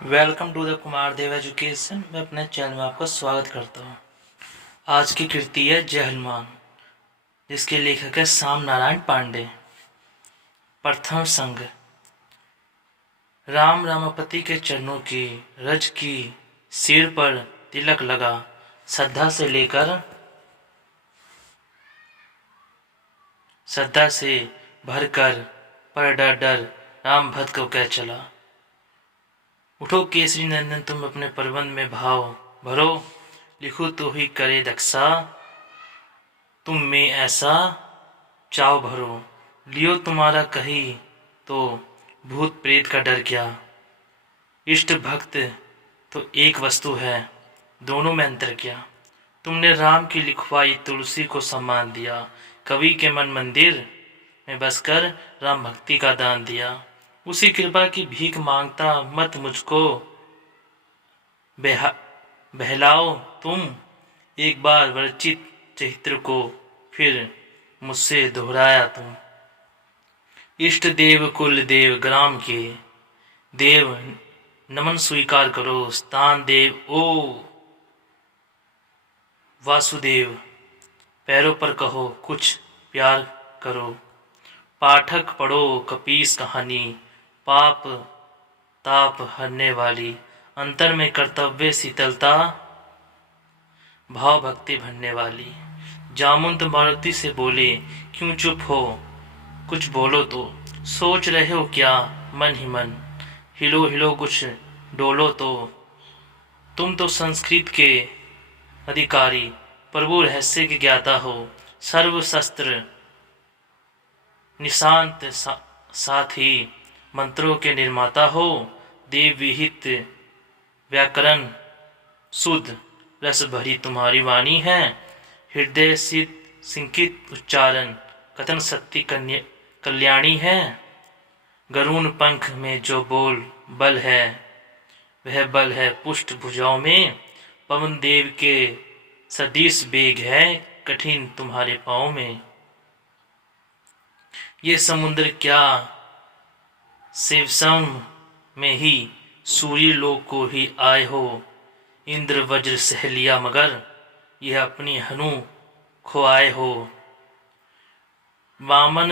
Welcome to the Kumar Dev education. मैं अपने channel में आपका स्वागत करता हूँ। आज की कृति है जय हनुमान, जिसके लेखक है श्याम नारायण पांडे। प्रथम संग। राम रामापति के चरणों की रज की सिर पर तिलक लगा, श्रद्धा से भरकर पर डर डर राम भक्त को कह चला। उठो केसरी नंदन, तुम अपने प्रबंध में भाव भरो, लिखो तो ही करे दक्षा, तुम में ऐसा चाव भरो। लियो तुम्हारा कही तो भूत प्रेत का डर क्या, इष्ट भक्त तो एक वस्तु है, दोनों में अंतर क्या। तुमने राम की लिखवाई तुलसी को सम्मान दिया, कवि के मन मंदिर में बसकर राम भक्ति का दान दिया। उसी कृपा की भीख मांगता मत मुझको बहलाओ तुम, एक बार वर्चित चरित्र को फिर मुझसे दोहराया तुम। इष्ट देव कुल देव ग्राम के देव, नमन स्वीकार करो, स्थान देव ओ वासुदेव, पैरों पर कहो कुछ प्यार करो। पाठक पढ़ो कपीस कहानी, पाप ताप हरने वाली, अंतर में कर्तव्य शीतलता, भाव भक्ति भरने वाली। जामुन मारुति से बोले क्यों चुप हो, कुछ बोलो तो, सोच रहे हो क्या मन ही मन, हिलो हिलो कुछ डोलो तो। तुम तो संस्कृत के अधिकारी, प्रभु रहस्य के ज्ञाता हो, सर्व शस्त्र निशांत साथ ही मंत्रों के निर्माता हो। देव विहित व्याकरण शुद्ध रस भरी तुम्हारी वाणी है, हृदय सिंकित उच्चारण कथन सत्य कल्याणी है। गरुण पंख में जो बोल बल है, वह बल है पुष्ट भुजाओं में। पवन देव के सदृश वेग है, कठिन तुम्हारे पाँव में। ये समुद्र क्या शिवसम में ही सूर्य लोक को ही आए हो। इंद्र वज्र सह लिया मगर यह अपनी हनु खोआए हो। वामन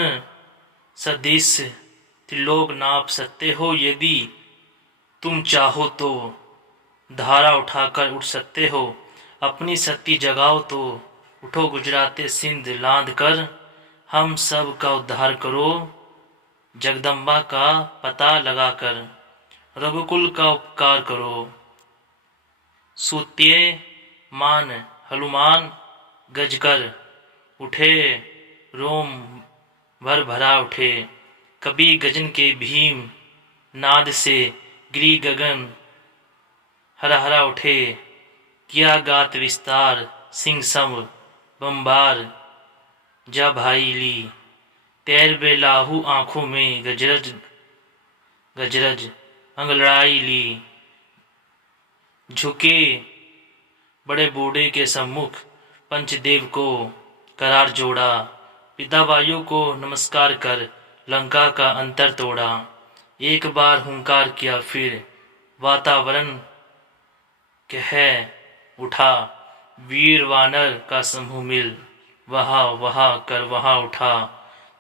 सदृश त्रिलोक नाप सकते हो, यदि तुम चाहो तो धारा उठाकर उठ सकते हो। अपनी शक्ति जगाओ तो उठो, गुजराते सिंध लांद कर हम सब का उद्धार करो। जगदम्बा का पता लगाकर रघुकुल का उपकार करो। सूत्य मान हनुमान गजकर उठे, रोम भर भरा उठे। कभी गजन के भीम नाद से गिरी गगन हरा हरा उठे। किया गात विस्तार सिंह सम बम्बार जा भाई ली। तैर बेलाहू आंखों में गजरज गजरज अंगड़ाई ली। झुके बड़े बूढ़े के सम्मुख पंचदेव को करार जोड़ा। पिता वायु को नमस्कार कर लंका का अंतर तोड़ा। एक बार हुंकार किया फिर वातावरण कह उठा। वीर वानर का समूह मिल वहा वहा कर वहां उठा।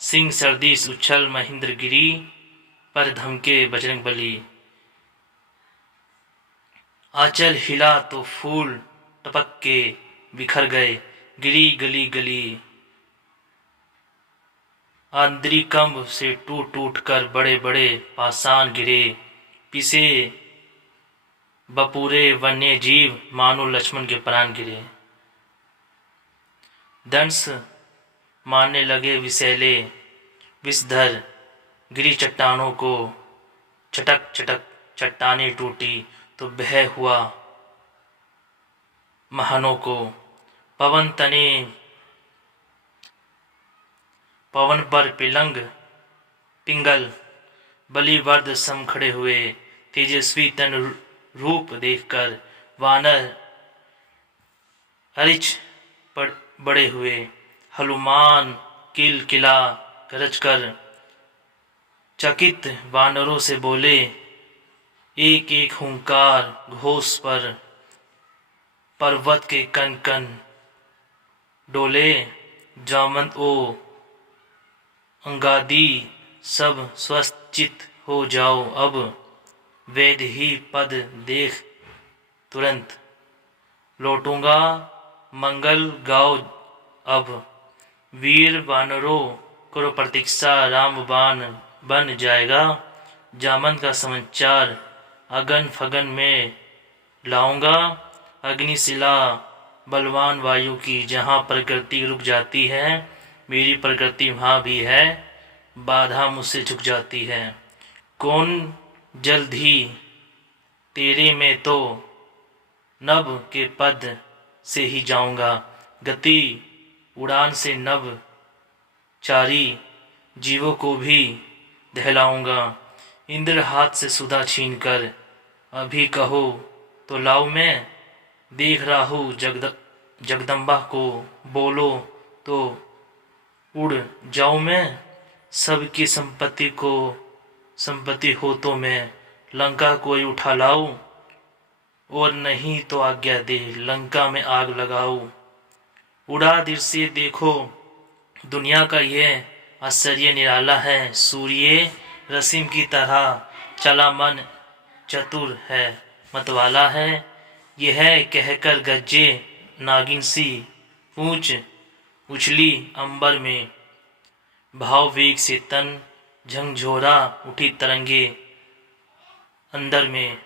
सिंह सरदीस उछल महेंद्र गिरी, पर धमके बजरंग बली। आंचल हिला तो फूल टपक के बिखर गए, गिरी गली गली। आंद्री कंब से टूट टूट कर बड़े बड़े पाषाण गिरे। पिसे बपूरे वन्य जीव, मानो लक्ष्मण के प्राण गिरे। दंश मारने लगे विषैले विषधर, गिरी चट्टानों को चटक चटक चट्टाने टूटी तो बह हुआ महानों को। पवन तने पवन पर पिलंग पिंगल, बलिवर्द सम खड़े हुए। तेजस्वी तन रूप देखकर वानर हरिच बड़े हुए। हनुमान किल किला गरज कर चकित वानरों से बोले, एक एक हुंकार घोष पर पर्वत के कन कन डोले। जामन ओ अंगादी सब स्वस्थ चित हो जाओ अब, वेद ही पद देख तुरंत लौटूंगा। मंगल गाओ अब वीर वानरों, करो प्रतीक्षा रामबाण बन जाएगा। जामन का समाचार अगन फगन में लाऊंगा। अग्निशिला बलवान वायु की जहाँ प्रकृति रुक जाती है, मेरी प्रकृति वहाँ भी है, बाधा मुझसे झुक जाती है। कौन जल्द ही तेरे में तो नभ के पद से ही जाऊंगा। गति उड़ान से नभ चारी जीवों को भी दहलाऊंगा। इंद्र हाथ से सुधा छीन कर अभी कहो तो लाऊं मैं। देख रहा हूँ जगदम्बा को, बोलो तो उड़ जाऊं मैं। सबकी संपत्ति हो तो मैं लंका कोई उठा लाऊं, और नहीं तो आज्ञा दे लंका में आग लगाऊं। उड़ा दृश्य देखो दुनिया का यह आश्चर्य निराला है। सूर्य रसीम की तरह चला मन चतुर है मतवाला है। यह कहकर गज्जे नागिन सी पूंछ उछली अंबर में। भाव वेग से तन झंझोरा उठी तरंगे अंदर में।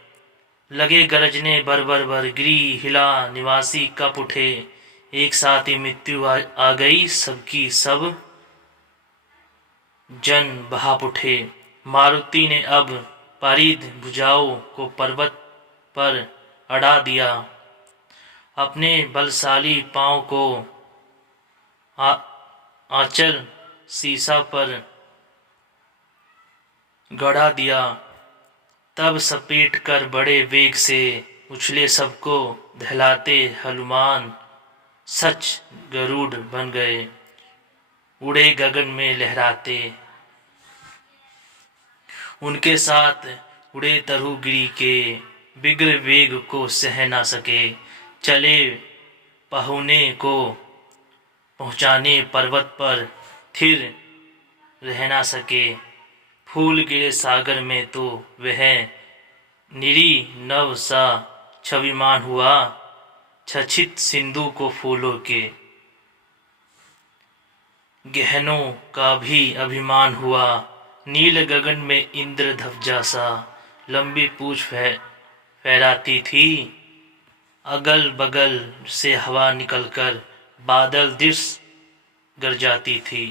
लगे गरजने बर बर बर, गिरी हिला निवासी कप उठे। एक साथ ही मृत्यु आ गई सबकी सब, जन बहाप उठे। मारुति ने अब परिध भुजाओं को पर्वत पर अड़ा दिया। अपने बलशाली पांव को आंचल शीशा पर गड़ा दिया। तब सपेट कर बड़े वेग से उछले सबको दहलाते हनुमान। सच गरुड़ बन गए उड़े गगन में लहराते। उनके साथ उड़े तरुगिरी के बिग्र वेग को सह ना सके। चले पहुने को पहुँचाने पर्वत पर थिर रह ना सके। फूल गिरे सागर में तो वह निरी नव सा छविमान हुआ। छछित सिंधु को फूलों के गहनों का भी अभिमान हुआ। नील गगन में इंद्र ध्वजा सा लंबी पूंछ फहराती थी। अगल बगल से हवा निकलकर बादल दिश गरजाती थी।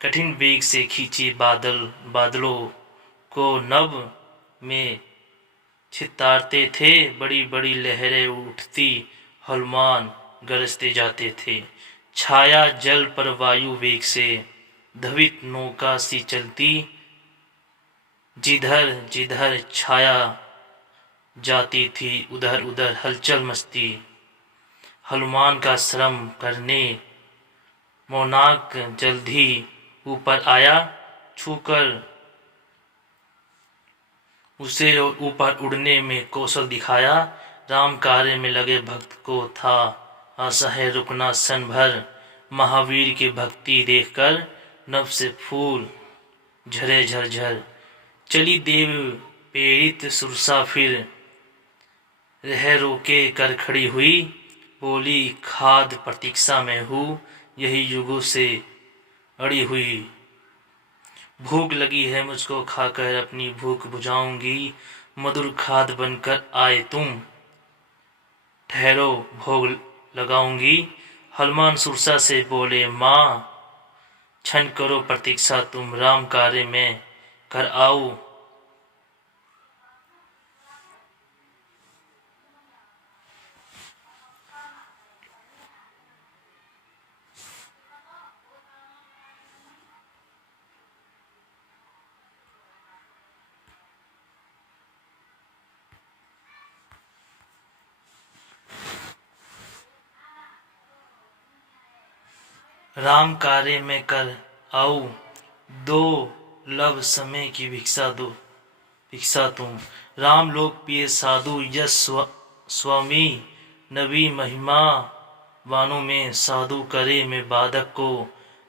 कठिन वेग से खींचे बादलों को नभ में छितारते थे। बड़ी बड़ी लहरें उठती हनुमान गरजते जाते थे। छाया जल पर वायु वेग से धवित नौका सी चलती। जिधर जिधर छाया जाती थी उधर उधर हलचल मचती। हनुमान का श्रम करने मोनाक जल्द ही ऊपर आया। छूकर उसे ऊपर उड़ने में कौशल दिखाया। राम कार्य में लगे भक्त को था असह्य रुकना क्षण भर। महावीर की भक्ति देखकर नभ से फूल झरे झरझर। चली देव प्रेरित सुरसा फिर रह रोके कर खड़ी हुई। बोली खाद प्रतीक्षा में हूँ यही युगों से अड़ी हुई। भूख लगी है मुझको खाकर अपनी भूख बुझाऊंगी। मधुर खाद बनकर आए तुम ठहरो भोग लगाऊंगी। हनुमान सुरसा से बोले माँ क्षण करो प्रतीक्षा तुम राम कार्य में कर आओ। राम कार्य में कर आऊं, दो लव समय की भिक्षा दो। भिक्षा तुम। राम लोक पिए साधु यश स्वामी, नबी महिमा वानों में साधु करे में बाधक को,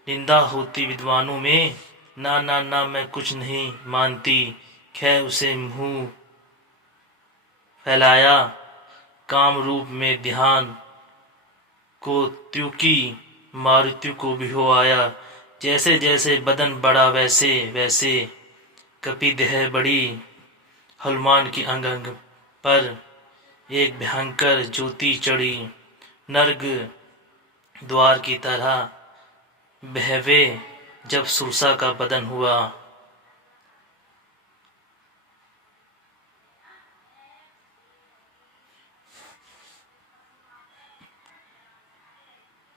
निंदा होती विद्वानों में, ना ना ना मैं कुछ नहीं मानती, खे उसे मुंह फैलाया, काम रूप में ध्यान को त्युकी, मारुत्यु को भी हो आया, जैसे जैसे बदन बढ़ा वैसे वैसे, कपि देह बड़ी, हनुमान की अंग अंग पर एक भयंकर ज्योति चढ़ी, नर्ग द्वार की तरह बहवे जब सुरसा का बदन हुआ।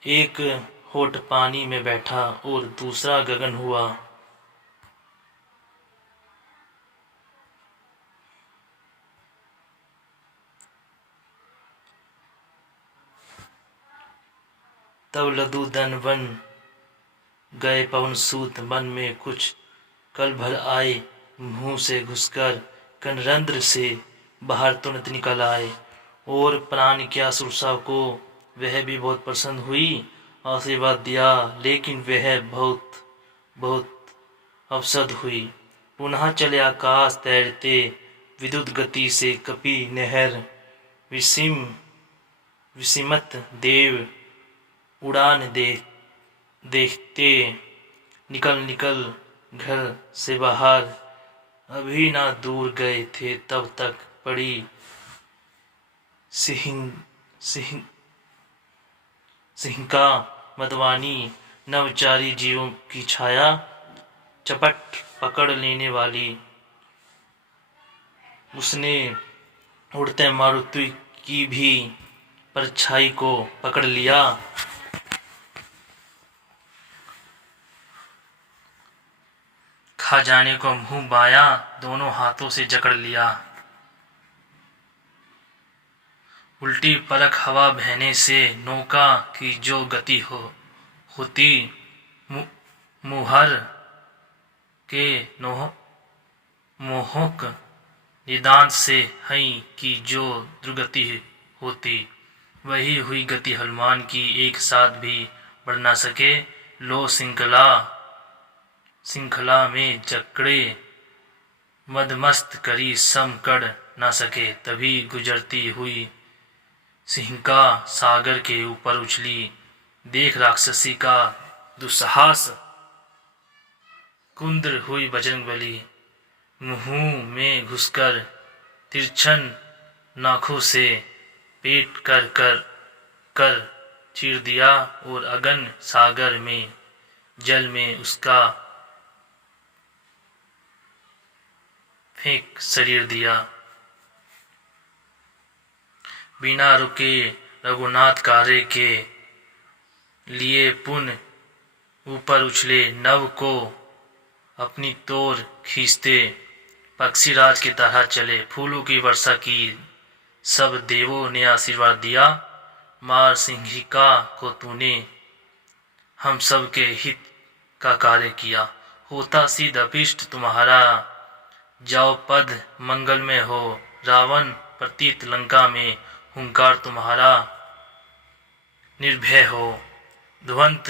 एक होठ पानी में बैठा और दूसरा गगन हुआ। तब लदू दन बन गए पवन सूत, मन में कुछ कल भर आए, मुंह से घुसकर कनरंध्र से बाहर तुरंत निकल आए। और प्राण क्या सुरसा को वह भी बहुत प्रसन्न हुई, आशीर्वाद दिया, लेकिन वह बहुत बहुत अवसद हुई। पुनः चले आकाश तैरते विद्युत गति से, कपि नहर विसिमत देव उड़ान देखते, निकल निकल घर से बाहर, अभी ना दूर गए थे तब तक पड़ी सिंहिका मतवानी, नवचारी जीवों की छाया चपट पकड़ लेने वाली। उसने उड़ते मारुति की भी परछाई को पकड़ लिया, खा जाने को मुंह बाया दोनों हाथों से जकड़ लिया। उल्टी पलक हवा बहने से नौका की जो गति होती, मुहर के मोहक निदान से हई की जो दुर्गति होती, वही हुई गति हनुमान की, एक साथ भी बढ़ ना सके। लो श्रृंखला में जकड़े मदमस्त करी, सम कर ना सके, तभी गुजरती हुई सिंहिका सागर के ऊपर उछली, देख राक्षसी का दुस्साहस, कुंद्र हुई बजरंगबली, मुंह में घुसकर तिरछन नाखों से पेट कर चीर दिया, और अगन सागर में जल में उसका फेंक शरीर दिया। बिना रुके रघुनाथ कार्य के लिए पुनः ऊपर उछले, नव को अपनी तोर खींचते पक्षीराज की तरह चले, फूलों की वर्षा की, सब देवों ने आशीर्वाद दिया। मार सिंहिका को तूने हम सब के हित का कार्य किया, होता सिद्ध अभिष्ट तुम्हारा, जाओ पद मंगल में हो, रावण प्रतीत लंका में, हुंकार तुम्हारा निर्भय हो। ध्वंत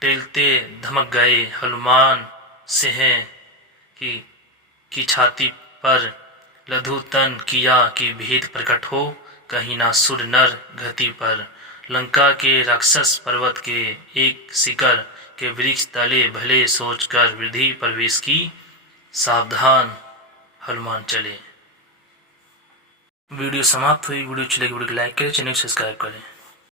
टेलते धमक गए हनुमान सिंह की छाती पर, लघुतन किया कि भेद प्रकट हो, कहीं ना सुर नर गति पर। लंका के राक्षस पर्वत के एक शिखर के वृक्ष तले भले सोचकर वृद्धि प्रवेश की, सावधान हनुमान चले। वीडियो समाप्त हुई। वीडियो अच्छी लगी वीडियो को लाइक करें, चैनल को सब्सक्राइब करें।